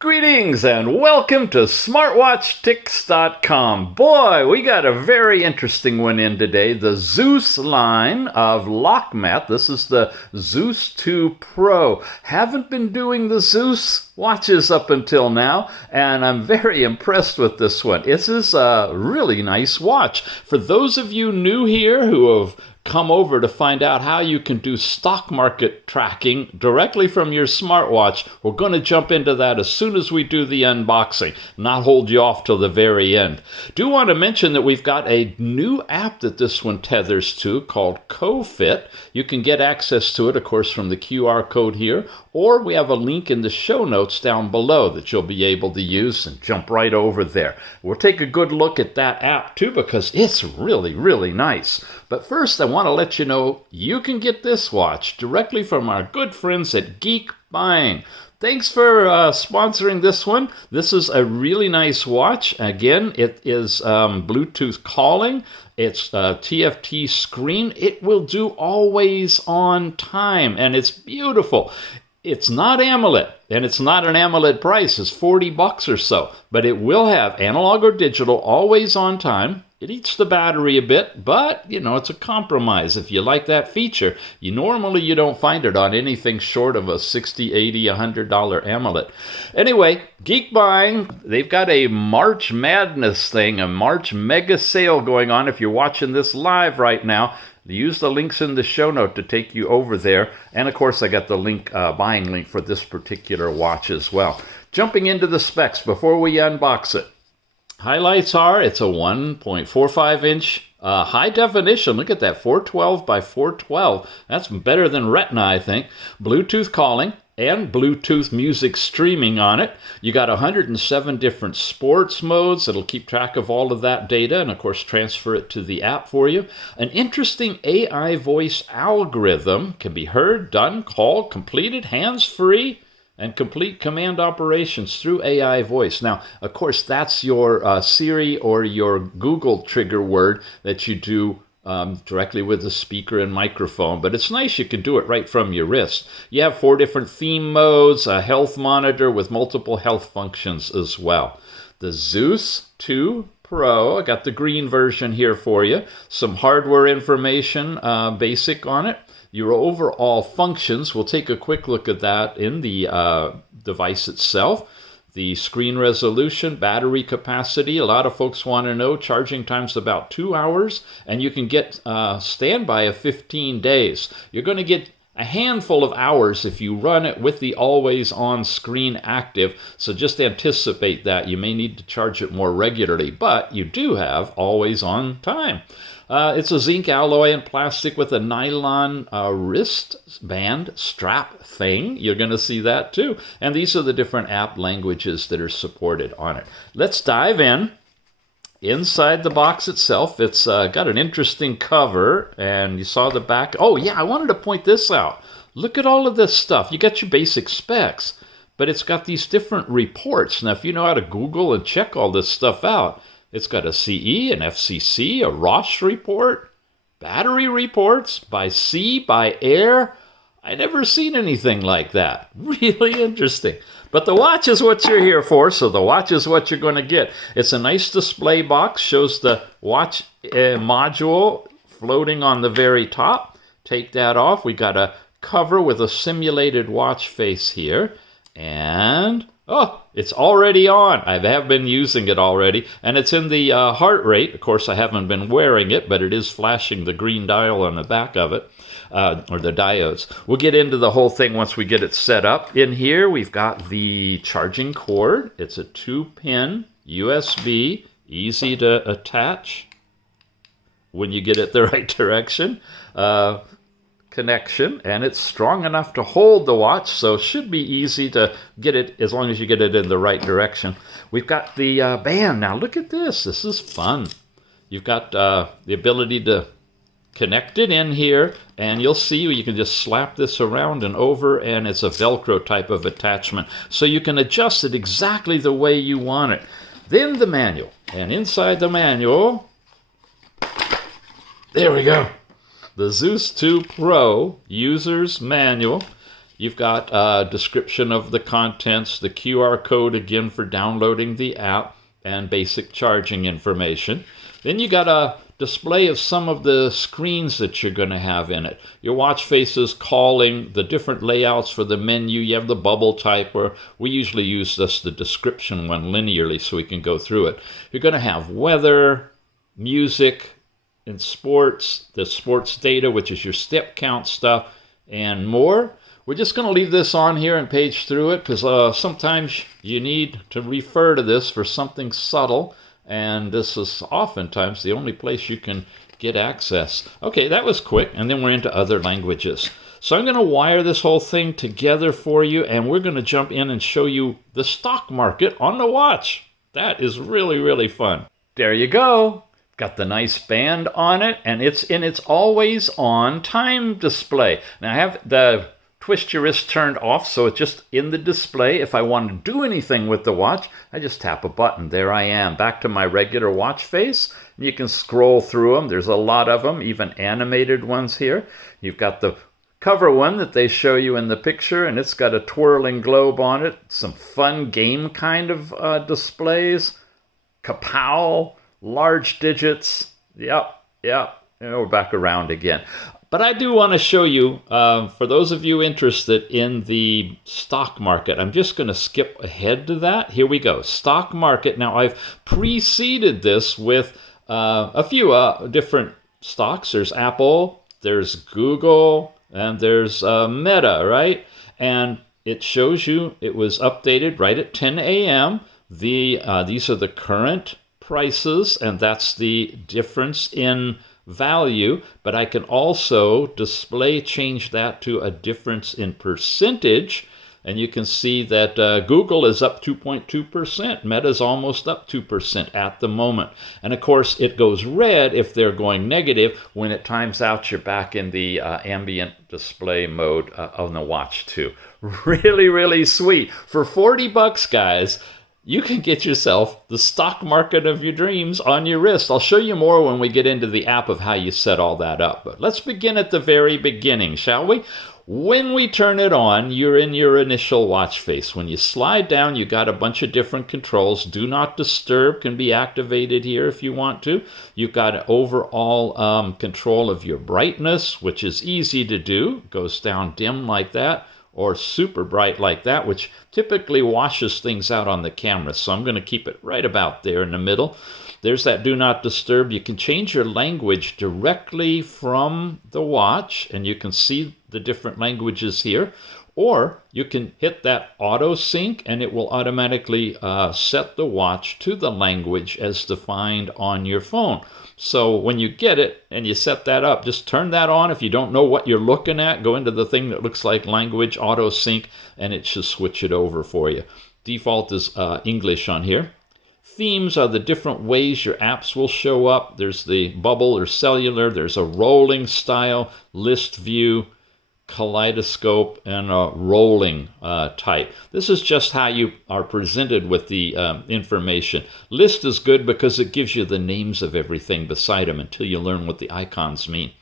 Greetings and welcome to smartwatchtics.com. Boy, we got a very interesting one in today. The Zeus line of LOKMAT. This is the Zeus 2 Pro. Haven't been doing the Zeus watches up until now, and I'm very impressed with this one. This is a really nice watch. For those of you new here who have come over to find out how you can do stock market tracking directly from your smartwatch, we're going to jump into that as soon as we do the unboxing, not hold you off till the very end. Do want to mention that we've got a new app that this one tethers to called CoFit. You can get access to it, of course, from the QR code here, or we have a link in the show notes down below that you'll be able to use and jump right over there. We'll take a good look at that app too because it's really, really nice. But first, I want to let you know you can get this watch directly from our good friends at Geekbuying. Thanks for sponsoring this one. This is a really nice watch. Again, it is Bluetooth calling. It's a TFT screen. It will do always on time, and it's beautiful. It's not AMOLED, and it's not an AMOLED price. It's $40 or so, but it will have analog or digital, always on time. It eats the battery a bit, but, it's a compromise. If you like that feature, you don't find it on anything short of a $60, $80, $100 AMOLED. Anyway, Geekbuying, they've got a March Madness thing, a March mega sale going on. If you're watching this live right now, use the links in the show note to take you over there. And, of course, I got the buying link for this particular watch as well. Jumping into the specs before we unbox it. Highlights are it's a 1.45-inch high definition. Look at that, 412 by 412. That's better than Retina, I think. Bluetooth calling and Bluetooth music streaming on it. You got 107 different sports modes. It'll keep track of all of that data and, of course, transfer it to the app for you. An interesting AI voice algorithm can be heard, done, called, completed, hands-free, and complete command operations through AI voice. Now, of course, that's your Siri or your Google trigger word that you do directly with the speaker and microphone, but it's nice you can do it right from your wrist. You have 4 different theme modes, a health monitor with multiple health functions as well. The Zeus 2 Pro, I got the green version here for you. Some hardware information, basic on it. Your overall functions, we'll take a quick look at that in the device itself. The screen resolution, battery capacity, a lot of folks want to know. Charging time's about 2 hours, and you can get standby of 15 days. You're going to get a handful of hours if you run it with the always-on screen active, so just anticipate that. You may need to charge it more regularly, but you do have always-on time. It's a zinc alloy and plastic with a nylon wristband strap thing. You're going to see that too. And these are the different app languages that are supported on it. Let's dive in. Inside the box itself, it's got an interesting cover, and you saw the back. Oh, yeah, I wanted to point this out. Look at all of this stuff. You got your basic specs, but it's got these different reports. Now, if you know how to Google and check all this stuff out, it's got a CE, an FCC, a ROS report, battery reports by sea, by air. I never seen anything like that. Really interesting. But the watch is what you're here for, so the watch is what you're going to get. It's a nice display box, shows the watch module floating on the very top. Take that off. We got a cover with a simulated watch face here. And oh, it's already on. I have been using it already, and it's in the heart rate. Of course, I haven't been wearing it, but it is flashing the green dial on the back of it, or the diodes. We'll get into the whole thing once we get it set up. In here, we've got the charging cord. It's a 2-pin USB, easy to attach when you get it the right direction. Connection, and it's strong enough to hold the watch, so it should be easy to get it as long as you get it in the right direction. We've got the band. Now look at this. This is fun. You've got the ability to connect it in here, and you'll see you can just slap this around and over, and it's a Velcro type of attachment, so you can adjust it exactly the way you want it. Then the manual, and inside the manual, there we go. The Zeus 2 Pro User's Manual. You've got a description of the contents, the QR code again for downloading the app, and basic charging information. Then you got a display of some of the screens that you're going to have in it. Your watch faces calling, the different layouts for the menu. You have the bubble type, where we usually use this, the description one, linearly so we can go through it. You're going to have weather, music, and sports, the sports data, which is your step count stuff, and more. We're just going to leave this on here and page through it because sometimes you need to refer to this for something subtle. And this is oftentimes the only place you can get access. Okay, that was quick. And then we're into other languages. So I'm going to wire this whole thing together for you. And we're going to jump in and show you the stock market on the watch. That is really, really fun. There you go. Got the nice band on it. And it's in its always on time display. Now I have the twist your wrist turned off, so it's just in the display. If I want to do anything with the watch, I just tap a button. There I am, back to my regular watch face. You can scroll through them. There's a lot of them, even animated ones here. You've got the cover one that they show you in the picture, and it's got a twirling globe on it. Some fun game kind of displays. Kapow, large digits. Yep. And we're back around again. But I do want to show you, for those of you interested in the stock market, I'm just going to skip ahead to that. Here we go. Stock market. Now, I've preceded this with a few different stocks. There's Apple, there's Google, and there's Meta, right? And it shows you it was updated right at 10 a.m. These are the current prices, and that's the difference in value, but I can also change that to a difference in percentage, and you can see that Google is up 2.2%, Meta's almost up 2% at the moment, and of course it goes red if they're going negative. When it times out, you're back in the ambient display mode on the watch too. Really, really sweet. For $40, guys, you can get yourself the stock market of your dreams on your wrist. I'll show you more when we get into the app of how you set all that up. But let's begin at the very beginning, shall we? When we turn it on, you're in your initial watch face. When you slide down, you got a bunch of different controls. Do not disturb can be activated here if you want to. You've got an overall control of your brightness, which is easy to do. It goes down dim like that, or super bright like that, which typically washes things out on the camera. So I'm going to keep it right about there in the middle. There's that do not disturb. You can change your language directly from the watch, and you can see the different languages here. Or you can hit that auto sync, and it will automatically set the watch to the language as defined on your phone. So when you get it and you set that up, just turn that on. If you don't know what you're looking at, go into the thing that looks like language auto sync, and it should switch it over for you. Default is English on here. Themes are the different ways your apps will show up. There's the bubble or cellular. There's a rolling style, list view, kaleidoscope, and a rolling type. This is just how you are presented with the information. List is good because it gives you the names of everything beside them until you learn what the icons mean.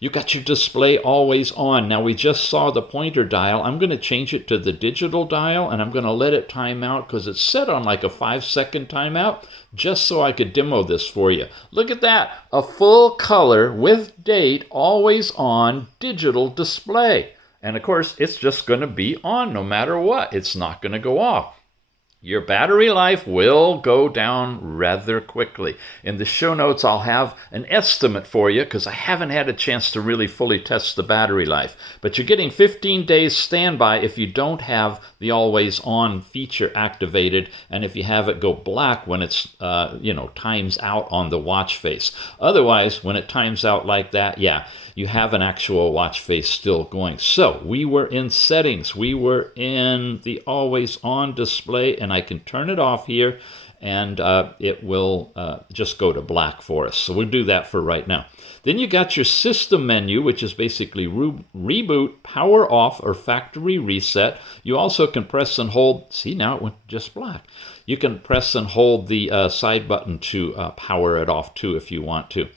You got your display always on. Now we just saw the pointer dial. I'm going to change it to the digital dial, and I'm going to let it time out because it's set on like a 5-second timeout, just so I could demo this for you. Look at that, a full color with date, always on digital display. And of course, it's just going to be on no matter what. It's not going to go off. Your battery life will go down rather quickly. In the show notes, I'll have an estimate for you because I haven't had a chance to really fully test the battery life. But you're getting 15 days standby if you don't have the always on feature activated, and if you have it go black when it's times out on the watch face. Otherwise, when it times out like that, you have an actual watch face still going. So we were in settings. We were in the always on display, and I can turn it off here, and it will just go to black for us. So we'll do that for right now. Then you got your system menu, which is basically reboot, power off, or factory reset. You also can press and hold. See, now it went just black. You can press and hold the side button to power it off too if you want to.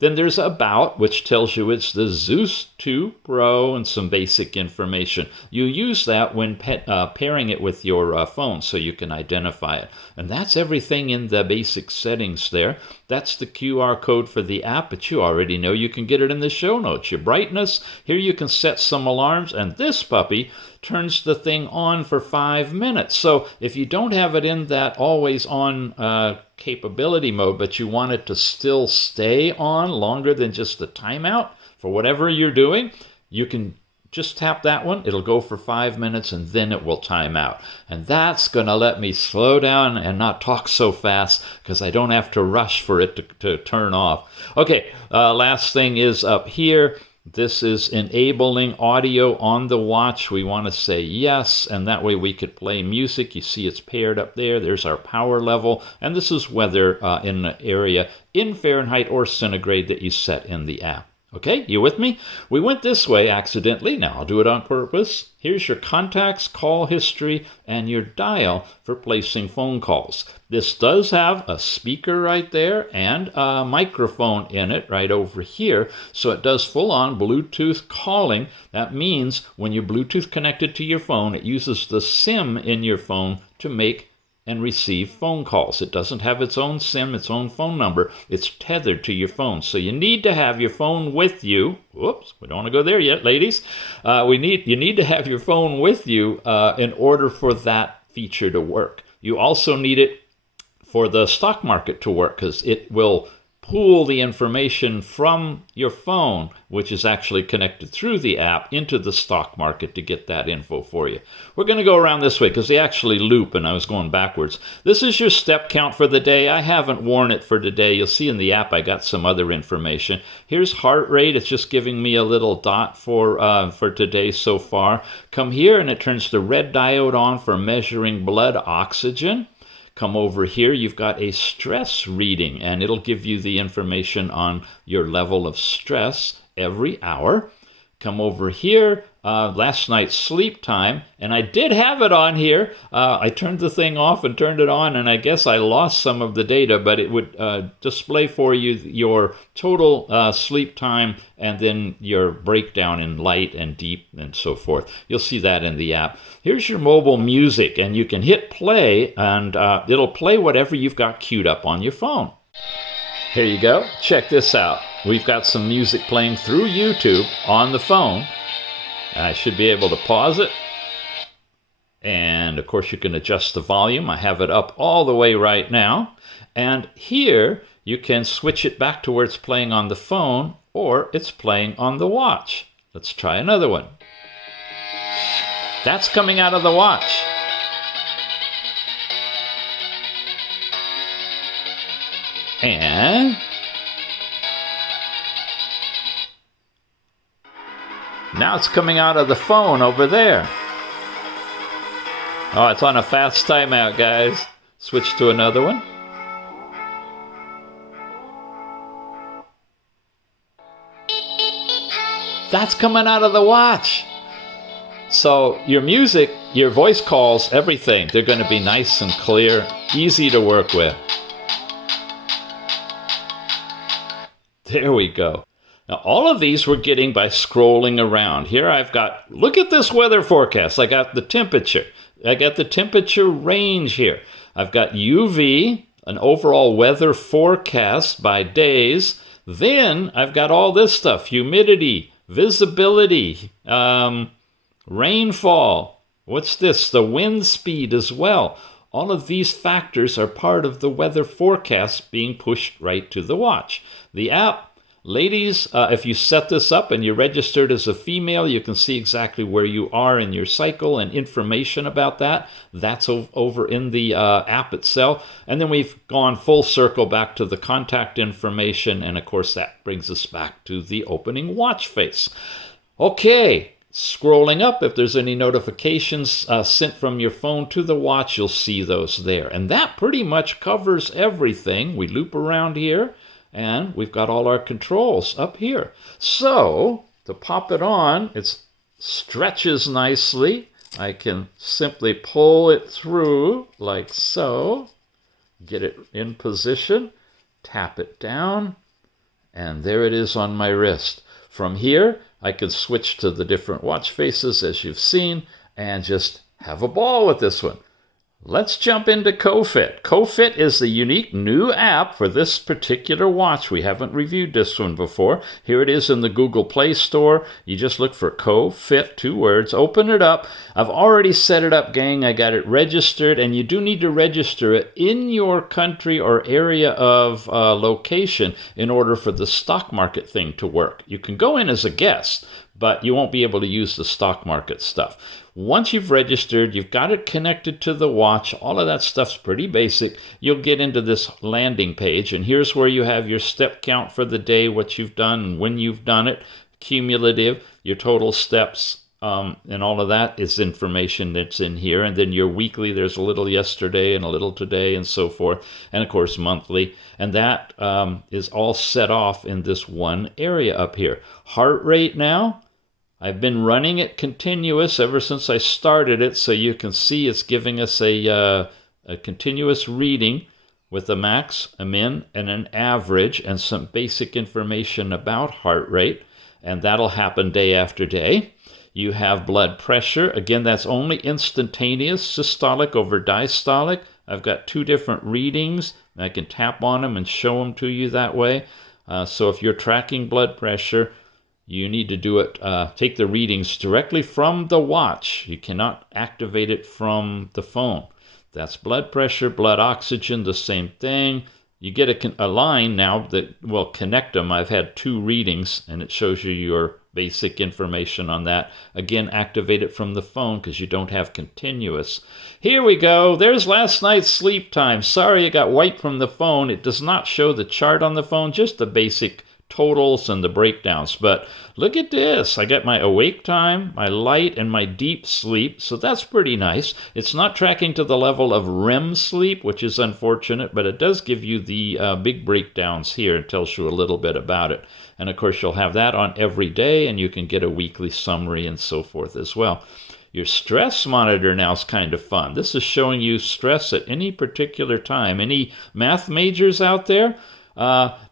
Then there's About, which tells you it's the Zeus 2 Pro and some basic information. You use that when pairing it with your phone so you can identify it. And that's everything in the basic settings there. That's the QR code for the app, but you already know you can get it in the show notes. Your brightness, here you can set some alarms, and this puppy turns the thing on for 5 minutes. So if you don't have it in that always on capability mode, but you want it to still stay on longer than just the timeout for whatever you're doing, you can just tap that one. It'll go for 5 minutes and then it will time out. And that's going to let me slow down and not talk so fast because I don't have to rush for it to turn off. Okay, last thing is up here. This is enabling audio on the watch. We want to say yes, and that way we could play music. You see it's paired up there. There's our power level, and this is weather in the area in Fahrenheit or centigrade that you set in the app. Okay, you with me? We went this way accidentally. Now I'll do it on purpose. Here's your contacts, call history, and your dial for placing phone calls. This does have a speaker right there and a microphone in it right over here. So it does full-on Bluetooth calling. That means when you're Bluetooth connected to your phone, it uses the SIM in your phone to make and receive phone calls. It doesn't have its own SIM, its own phone number. It's tethered to your phone. So you need to have your phone with you. Whoops, we don't want to go there yet, ladies. You need to have your phone with you in order for that feature to work. You also need it for the stock market to work because it will pull the information from your phone, which is actually connected through the app, into the stock market to get that info for you. We're going to go around this way because they actually loop, and I was going backwards. This is your step count for the day. I haven't worn it for today. You'll see in the app I got some other information. Here's heart rate. It's just giving me a little dot for today so far. Come here, and it turns the red diode on for measuring blood oxygen. Come over here, you've got a stress reading, and it'll give you the information on your level of stress every hour. Come over here, last night's sleep time, and I did have it on here. I turned the thing off and turned it on, and I guess I lost some of the data, but it would display for you your total sleep time and then your breakdown in light and deep and so forth. You'll see that in the app. Here's your mobile music, and you can hit play, and it'll play whatever you've got queued up on your phone. Here you go. Check this out. We've got some music playing through YouTube on the phone. I should be able to pause it. And, of course, you can adjust the volume. I have it up all the way right now. And here, you can switch it back to where it's playing on the phone or it's playing on the watch. Let's try another one. That's coming out of the watch. And now it's coming out of the phone over there. Oh, it's on a fast timeout, guys. Switch to another one. That's coming out of the watch. So your music, your voice calls, everything, they're going to be nice and clear, easy to work with. There we go. Now, all of these we're getting by scrolling around. Here I've got, look at this weather forecast. I got the temperature. I got the temperature range here. I've got UV, an overall weather forecast by days. Then I've got all this stuff, humidity, visibility, rainfall. What's this? The wind speed as well. All of these factors are part of the weather forecast being pushed right to the watch. The app, ladies, if you set this up and you're registered as a female, you can see exactly where you are in your cycle and information about that. That's over in the app itself. And then we've gone full circle back to the contact information. And of course, that brings us back to the opening watch face. Okay. Scrolling up, if there's any notifications sent from your phone to the watch, you'll see those there. And that pretty much covers everything. We loop around here, and we've got all our controls up here. So, to pop it on, it stretches nicely. I can simply pull it through like so, get it in position, tap it down, And there it is on my wrist. From here, I could switch to the different watch faces as you've seen and just have a ball with this one. Let's jump into CoFit. CoFit is the unique new app for this particular watch. We haven't reviewed this one before. Here it is in the Google Play Store. You just look for CoFit, 2 words, open it up. I've already set it up, gang. I got it registered, and you do need to register it in your country or area of location in order for the stock market thing to work. You can go in as a guest, but you won't be able to use the stock market stuff. Once you've registered, you've got it connected to the watch, all of that stuff's pretty basic. You'll get into this landing page, and here's where you have your step count for the day, what you've done, and when you've done it, cumulative, your total steps, and all of that is information that's in here. And then your weekly, there's a little yesterday and a little today and so forth, and of course monthly. And that is all set off in this one area up here. Heart rate now, I've been running it continuous ever since I started it, so you can see it's giving us a continuous reading with a max, a min, and an average, and some basic information about heart rate, and that'll happen day after day. You have blood pressure. Again, that's only instantaneous, systolic over diastolic. I've got 2 different readings. I can tap on them and show them to you that way. So if you're tracking blood pressure, you need to do it, take the readings directly from the watch. You cannot activate it from the phone. That's blood pressure, blood oxygen, the same thing. You get a line now that will connect them. I've had 2 readings, and it shows you your basic information on that. Again, activate it from the phone because you don't have continuous. Here we go. There's last night's sleep time. Sorry it got wiped from the phone. It does not show the chart on the phone, just the basic totals and the breakdowns. But look at this. I got my awake time, my light, and my deep sleep. So that's pretty nice. It's not tracking to the level of REM sleep, which is unfortunate, but it does give you the big breakdowns here. It tells you a little bit about it. And of course, you'll have that on every day, and you can get a weekly summary and so forth as well. Your stress monitor now is kind of fun. This is showing you stress at any particular time. Any math majors out there?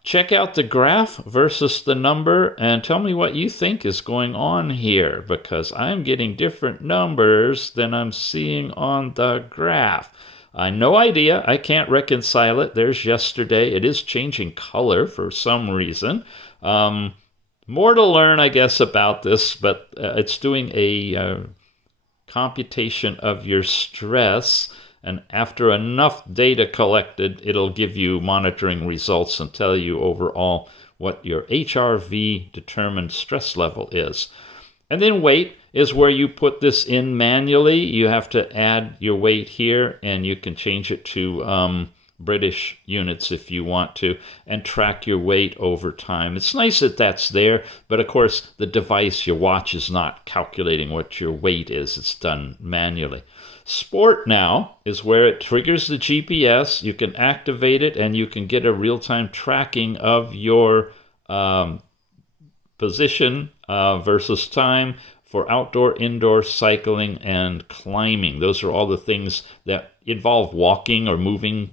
Check out the graph versus the number and tell me what you think is going on here, because I'm getting different numbers than I'm seeing on the graph. No idea. I can't reconcile it. There's yesterday. It is changing color for some reason. More to learn, I guess, about this, but it's doing a computation of your stress. And after enough data collected, it'll give you monitoring results and tell you overall what your HRV determined stress level is. And then weight is where you put this in manually. You have to add your weight here, and you can change it to British units if you want to, and track your weight over time. It's nice that that's there, but of course the device, your watch, is not calculating what your weight is. It's done manually. Sport now is where it triggers the GPS. You can activate it, and you can get a real-time tracking of your position versus time for outdoor, indoor cycling and climbing. Those are all the things that involve walking or moving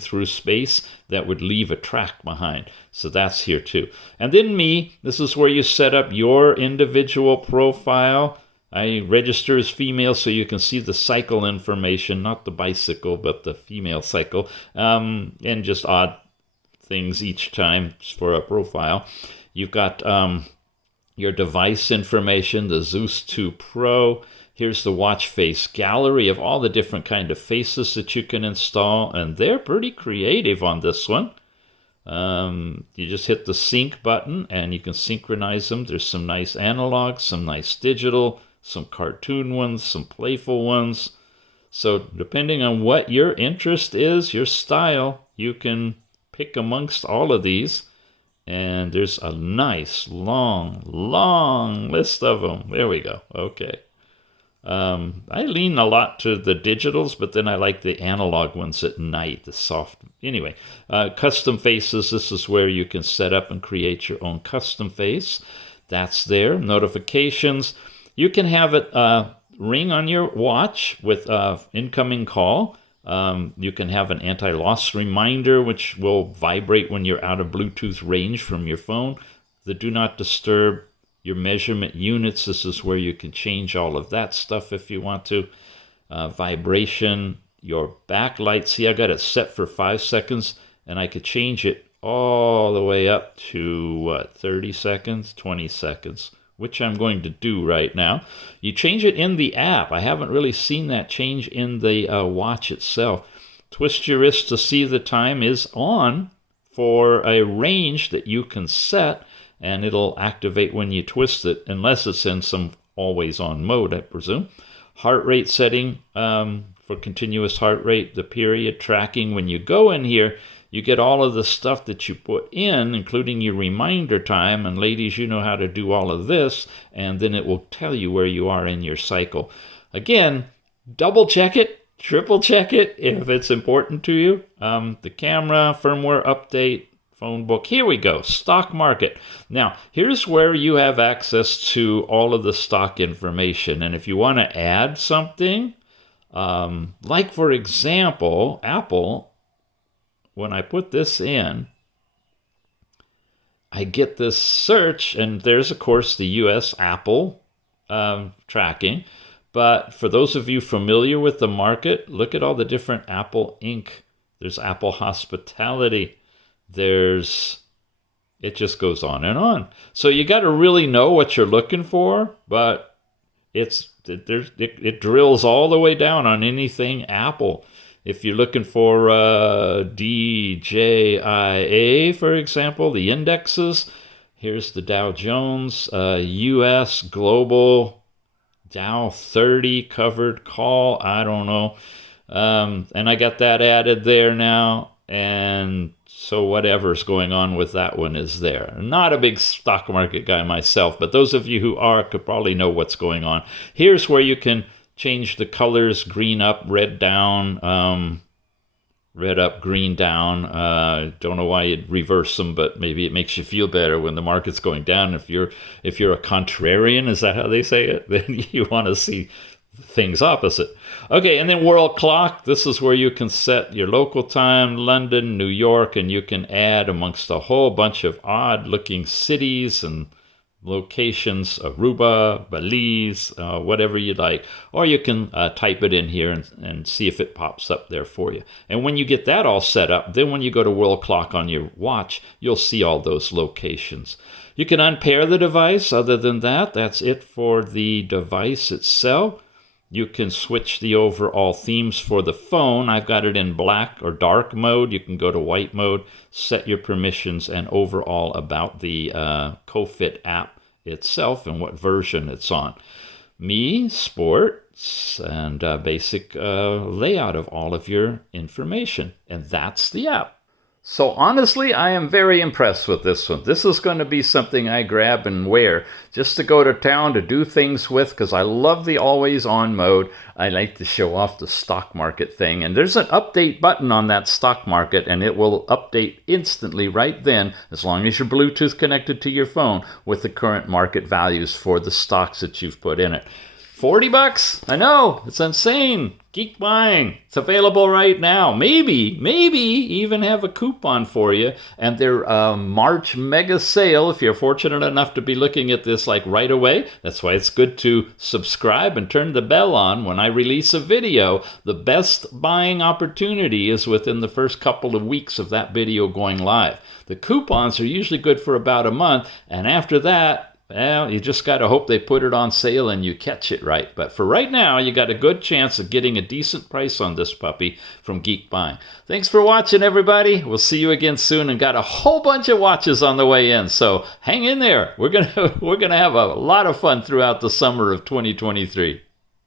through space that would leave a track behind. So that's here too. And then this is where you set up your individual profile. I register as female so you can see the cycle information, not the bicycle, but the female cycle, and just odd things each time for a profile. You've got your device information, the Zeus 2 Pro. Here's the watch face gallery of all the different kind of faces that you can install, and they're pretty creative on this one. You just hit the sync button, and you can synchronize them. There's some nice analog, some nice digital, some cartoon ones, some playful ones. So depending on what your interest is, your style, you can pick amongst all of these. And there's a nice, long list of them. There we go. Okay. I lean a lot to the digitals, but then I like the analog ones at night, the soft. Anyway, custom faces. This is where you can set up and create your own custom face. That's there. Notifications. You can have it ring on your watch with incoming call. You can have an anti-loss reminder, which will vibrate when you're out of Bluetooth range from your phone. The do not disturb, your measurement units. This is where you can change all of that stuff if you want to. Vibration, your backlight. See, I got it set for 5 seconds, and I could change it all the way up to 30 seconds, 20 seconds, which I'm going to do right now. You change it in the app. I haven't really seen that change in the watch itself. Twist your wrist to see the time is on for a range that you can set, and it'll activate when you twist it, unless it's in some always-on mode, I presume. Heart rate setting for continuous heart rate, the period tracking. When you go in here, you get all of the stuff that you put in, including your reminder time. And ladies, you know how to do all of this, and then it will tell you where you are in your cycle. Again, double check it, triple check it if it's important to you. The camera, firmware update, phone book. Here we go, stock market. Now, here's where you have access to all of the stock information. And if you want to add something, like for example, Apple, when I put this in, I get this search, and there's, of course, the U.S. Apple tracking. But for those of you familiar with the market, look at all the different Apple Inc. There's Apple Hospitality. It just goes on and on. So you got to really know what you're looking for, but it drills all the way down on anything Apple. If you're looking for DJIA, for example, the indexes, here's the Dow Jones, U.S. Global, Dow 30 covered call, I don't know. And I got that added there now. And so whatever's going on with that one is there. Not a big stock market guy myself, but those of you who are could probably know what's going on. Here's where you can change the colors: green up, red down, red up, green down. Don't know why you'd reverse them, but maybe it makes you feel better when the market's going down. If you're a contrarian, is that how they say it? Then you want to see things opposite. Okay, and then world clock. This is where you can set your local time, London, New York, and you can add amongst a whole bunch of odd looking cities and locations, Aruba, Belize, whatever you like. Or you can type it in here and see if it pops up there for you. And when you get that all set up, then when you go to world clock on your watch, you'll see all those locations. You can unpair the device. Other than that, that's it for the device itself. You can switch the overall themes for the phone. I've got it in black or dark mode. You can go to white mode, set your permissions, and overall about the CoFit app itself and what version it's on. Me, sports, and basic layout of all of your information. And that's the app. So honestly, I am very impressed with this one. This is going to be something I grab and wear just to go to town to do things with, because I love the always-on mode. I like to show off the stock market thing. And there's an update button on that stock market, and it will update instantly right then, as long as your Bluetooth connected to your phone, with the current market values for the stocks that you've put in it. $40? I know, it's insane. Geekbuying. It's available right now. Maybe even have a coupon for you. And their March mega sale, if you're fortunate enough to be looking at this like right away. That's why it's good to subscribe and turn the bell on when I release a video. The best buying opportunity is within the first couple of weeks of that video going live. The coupons are usually good for about a month. And after that, well, you just got to hope they put it on sale and you catch it right. But for right now, you got a good chance of getting a decent price on this puppy from Geekbuying. Thanks for watching, everybody. We'll see you again soon, and got a whole bunch of watches on the way in. So hang in there. We're gonna have a lot of fun throughout the summer of 2023.